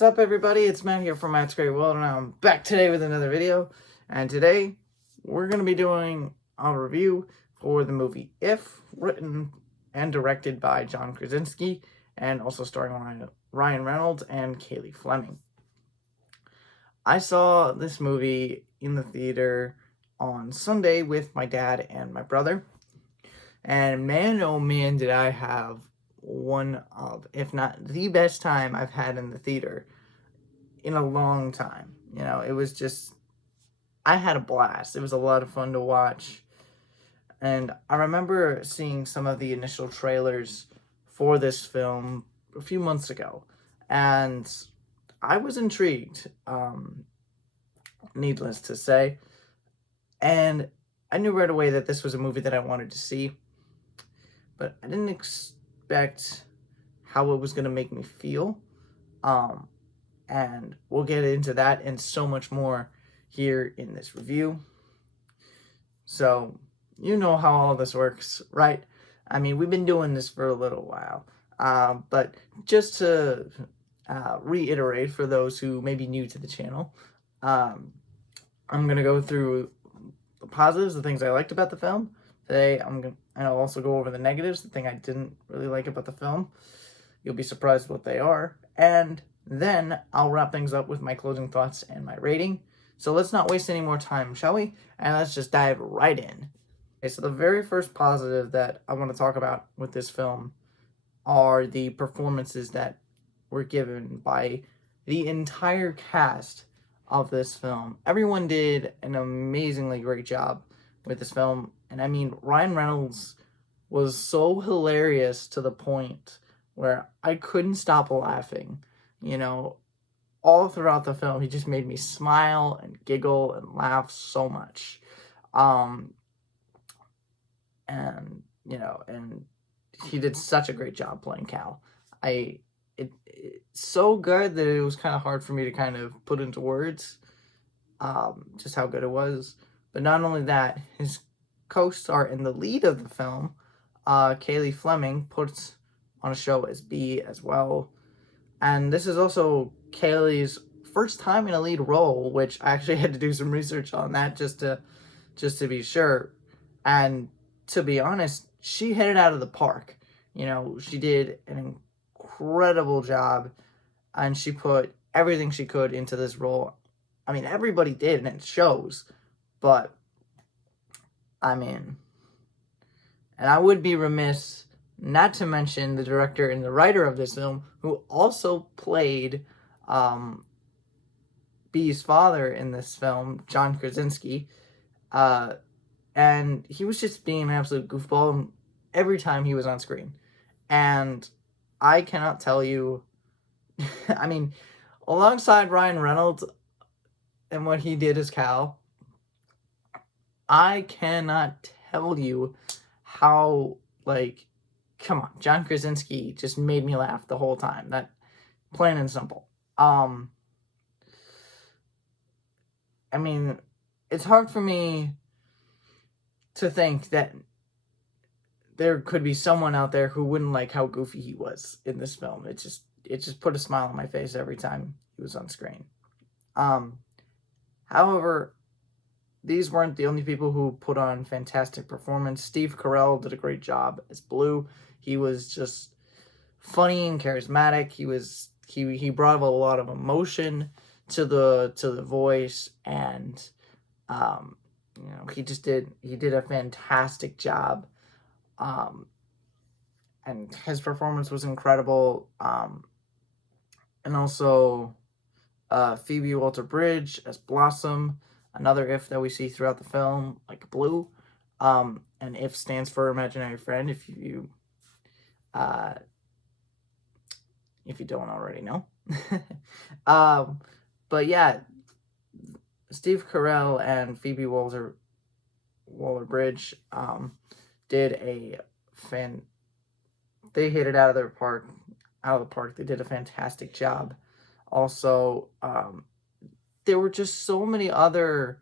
What's up, everybody? It's Matt here from Matt's Great World, and I'm back today with another video. And today, we're going to be doing a review for the movie If, written and directed by John Krasinski, and also starring Ryan Reynolds and Cailey Fleming. I saw this movie in the theater on Sunday with my dad and my brother. And man, oh man, did I have one of, if not the best time I've had in the theater in a long time. You know, it was just, I had a blast. It was a lot of fun to watch. And I remember seeing some of the initial trailers for this film a few months ago. And I was intrigued, needless to say. And I knew right away that this was a movie that I wanted to see. But I didn't expect how it was going to make me feel. And we'll get into that and so much more here in this review. So, you know how all this works, right? I mean, we've been doing this for a little while. But just to reiterate for those who may be new to the channel, I'm going to go through the positives, the things I liked about the film. Today, I'll also go over the negatives, the thing I didn't really like about the film. You'll be surprised what they are. And then I'll wrap things up with my closing thoughts and my rating. So let's not waste any more time, shall we? And let's just dive right in. Okay, so the very first positive that I want to talk about with this film are the performances that were given by the entire cast of this film. Everyone did an amazingly great job with this film. And I mean, Ryan Reynolds was so hilarious to the point where I couldn't stop laughing. You know, all throughout the film, he just made me smile and giggle and laugh so much. And, you know, and he did such a great job playing Cal. It's so good that it was kind of hard for me to kind of put into words just how good it was. But not only that, his co-star in the lead of the film, Cailey Fleming, puts on a show as B as well. And this is also Cailey's first time in a lead role, which I actually had to do some research on that just to be sure. And to be honest, she hit it out of the park. You know, she did an incredible job, and she put everything she could into this role. I mean, everybody did, and it shows. But, I mean, and I would be remiss not to mention the director and the writer of this film, who also played B's father in this film, John Krasinski. And he was just being an absolute goofball every time he was on screen. And I cannot tell you, I mean, alongside Ryan Reynolds and what he did as Cal, I cannot tell you how, like, come on, John Krasinski just made me laugh the whole time. That, plain and simple. I mean, it's hard for me to think that there could be someone out there who wouldn't like how goofy he was in this film. It just put a smile on my face every time he was on screen. However, these weren't the only people who put on fantastic performance. Steve Carell did a great job as Blue. He was just funny and charismatic. He brought a lot of emotion to the voice, and you know, he did a fantastic job. And his performance was incredible. And also Phoebe Waller-Bridge as Blossom, another If that we see throughout the film, like Blue. And If stands for imaginary friend, if you don't already know. But yeah, Steve Carell and Phoebe Waller-Bridge did they hit it out of the park. They did a fantastic job. Also, there were just so many other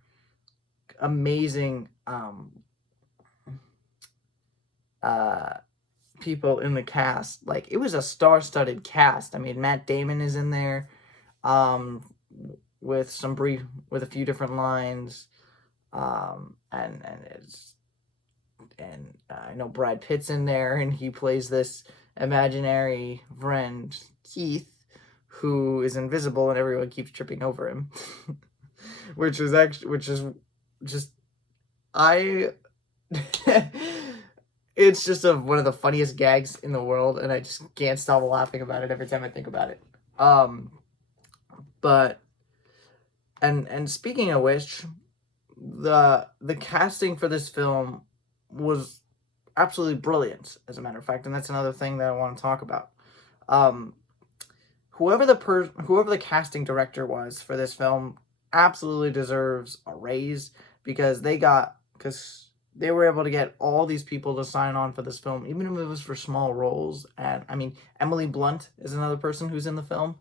amazing people in the cast. Like, it was a star-studded cast. I mean, Matt Damon is in there. with with a few different lines, and I know Brad Pitt's in there, and he plays this imaginary friend Keith, who is invisible, and everyone keeps tripping over him, which is just I. It's just one of the funniest gags in the world, and I just can't stop laughing about it every time I think about it. But and speaking of which, the casting for this film was absolutely brilliant, as a matter of fact, and that's another thing that I want to talk about. Um, whoever the casting director was for this film absolutely deserves a raise, because they were able to get all these people to sign on for this film, even if it was for small roles. And I mean, Emily Blunt is another person who's in the film.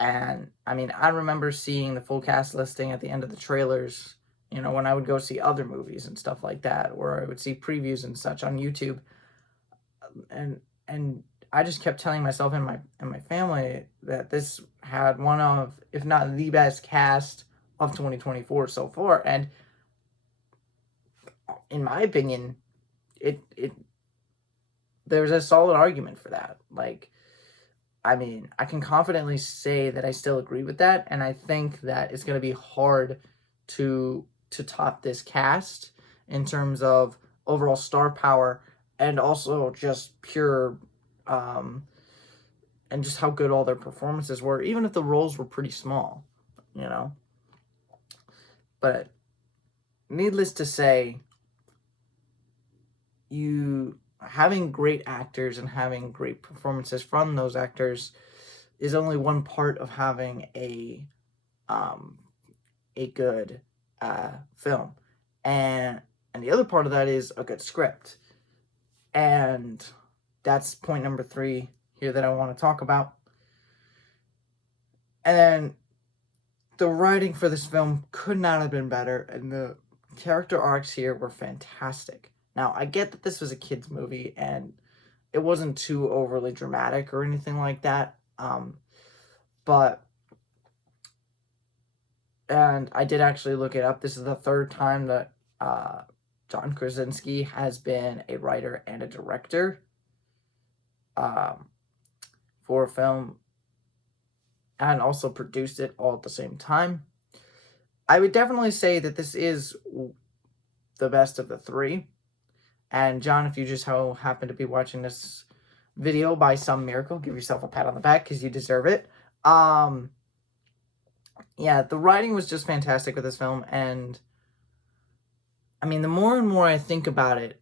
And I mean, I remember seeing the full cast listing at the end of the trailers, when I would go see other movies and stuff like that, or I would see previews and such on YouTube. And I just kept telling myself and my family that this had one of, if not the best cast of 2024 so far. And in my opinion, it there's a solid argument for that. Like, I mean, I can confidently say that I still agree with that, and I think that it's going to be hard to top this cast in terms of overall star power, and also just pure and just how good all their performances were, even if the roles were pretty small, But needless to say, having great actors and having great performances from those actors is only one part of having a good film, and the other part of that is a good script, and that's point number 3 here that I want to talk about. And the writing for this film could not have been better, and the character arcs here were fantastic. Now, I get that this was a kid's movie, and it wasn't too overly dramatic or anything like that, and I did actually look it up. This is the 3rd time that John Krasinski has been a writer and a director for a film, and also produced it all at the same time. I would definitely say that this is the best of the 3. And John, if you just happen to be watching this video by some miracle, give yourself a pat on the back, because you deserve it. Yeah, the writing was just fantastic with this film, and I mean, the more and more I think about it,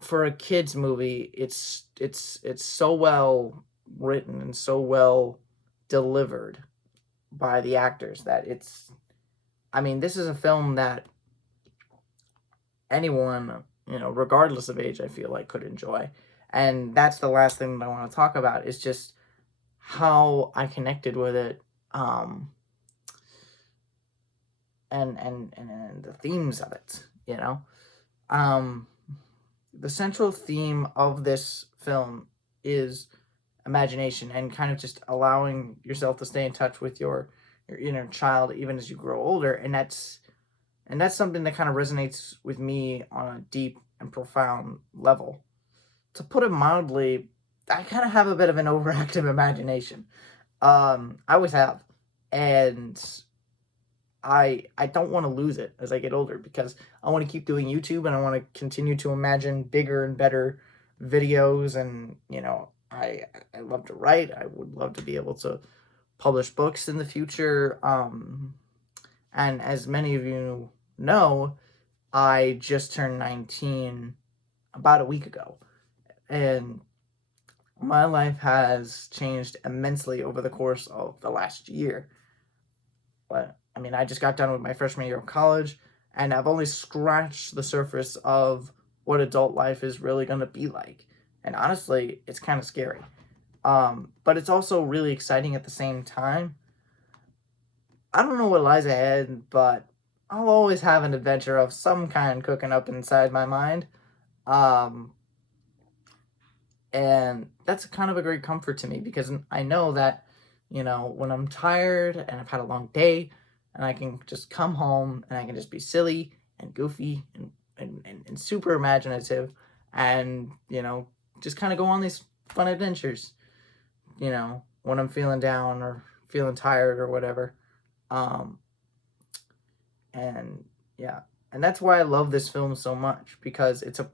for a kids movie, it's so well written and so well delivered by the actors that this is a film that anyone, regardless of age, I feel like could enjoy. And that's the last thing that I want to talk about, is just how I connected with it, and the themes of it, the central theme of this film is imagination, and kind of just allowing yourself to stay in touch with your inner child even as you grow older. And that's something that kind of resonates with me on a deep and profound level. To put it mildly, I kind of have a bit of an overactive imagination. I always have, and I don't want to lose it as I get older, because I want to keep doing YouTube, and I want to continue to imagine bigger and better videos. And I love to write. I would love to be able to publish books in the future. And as many of you know, I just turned 19 about a week ago, and my life has changed immensely over the course of the last year. But I mean, I just got done with my freshman year of college, and I've only scratched the surface of what adult life is really going to be like. And honestly, it's kind of scary. But it's also really exciting at the same time. I don't know what lies ahead, but I'll always have an adventure of some kind cooking up inside my mind. And that's kind of a great comfort to me, because I know that, when I'm tired and I've had a long day, and I can just come home and I can just be silly and goofy and super imaginative, and, just kind of go on these fun adventures, when I'm feeling down or feeling tired or whatever. Um, and yeah, and that's why I love this film so much, because it's a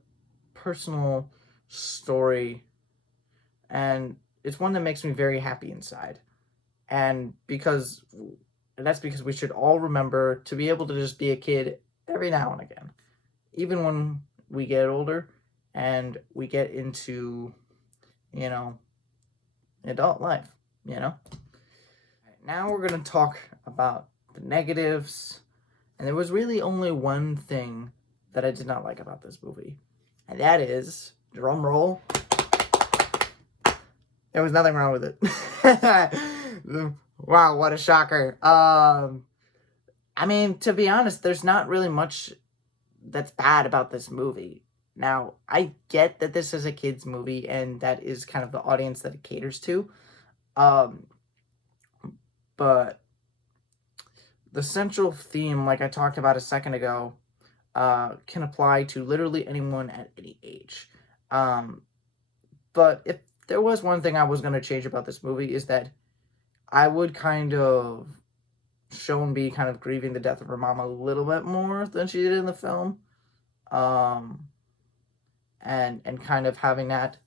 personal story, and it's one that makes me very happy inside. And that's because we should all remember to be able to just be a kid every now and again, even when we get older and we get into, you know, adult life, you know? Now we're going to talk about the negatives. And there was really only one thing that I did not like about this movie. And that is, drum roll, there was nothing wrong with it. Wow, what a shocker. I mean, to be honest, there's not really much that's bad about this movie. Now, I get that this is a kid's movie, and that is kind of the audience that it caters to. But the central theme, like I talked about a second ago, can apply to literally anyone at any age. But if there was one thing I was going to change about this movie, is that I would kind of show and be kind of grieving the death of her mom a little bit more than she did in the film. And kind of having that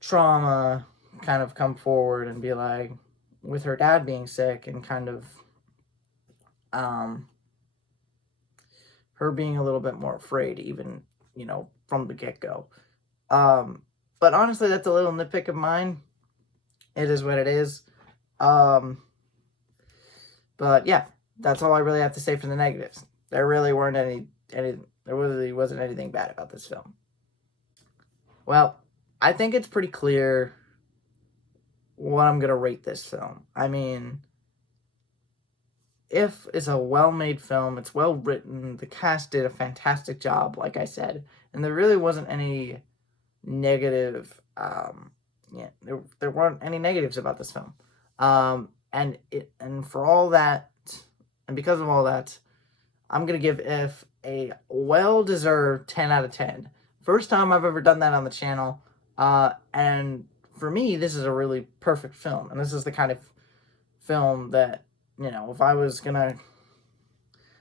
trauma kind of come forward and be like, with her dad being sick, and kind of her being a little bit more afraid, even, from the get-go. But honestly, that's a little nitpick of mine. It is what it is. But yeah, that's all I really have to say for the negatives. There really weren't there really wasn't anything bad about this film. Well, I think it's pretty clear what I'm gonna rate this film. I mean, if it's a well-made film, it's well written, the cast did a fantastic job, like I said, and there really wasn't any negative, there weren't any negatives about this film. And for all that, and because of all that, I'm gonna give If a well-deserved 10 out of 10. First time I've ever done that on the channel, and for me, this is a really perfect film, and this is the kind of film that, if I was gonna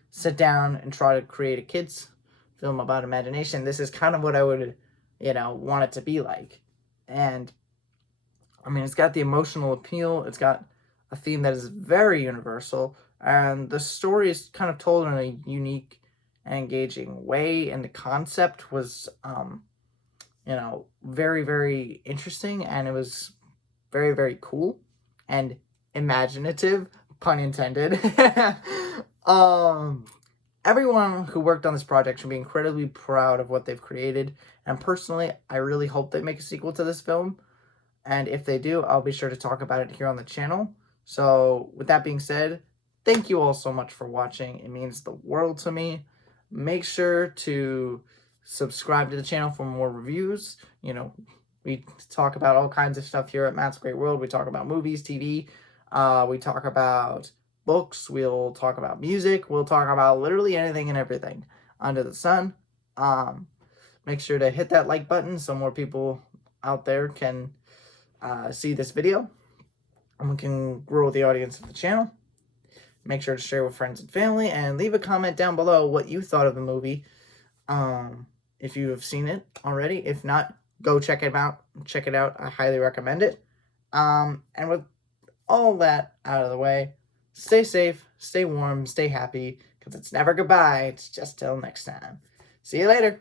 sit down and try to create a kid's film about imagination, this is kind of what I would, want it to be like. And I mean, it's got the emotional appeal, it's got a theme that is very universal, and the story is kind of told in a unique and engaging way, and the concept was, very, very interesting, and it was very, very cool and imaginative, pun intended. Everyone who worked on this project should be incredibly proud of what they've created, and personally, I really hope they make a sequel to this film, and if they do, I'll be sure to talk about it here on the channel. So, with that being said, thank you all so much for watching. It means the world to me. Make sure to subscribe to the channel for more reviews. We talk about all kinds of stuff here at Matt's Great World. We talk about movies, TV. We talk about books. We'll talk about music. We'll talk about literally anything and everything under the sun. Make sure to hit that like button so more people out there can see this video, and we can grow the audience of the channel. Make sure to share with friends and family, and leave a comment down below what you thought of the movie. If you have seen it already. If not, go check it out. Check it out. I highly recommend it. And with all that out of the way, stay safe, stay warm, stay happy, because it's never goodbye. It's just till next time. See you later.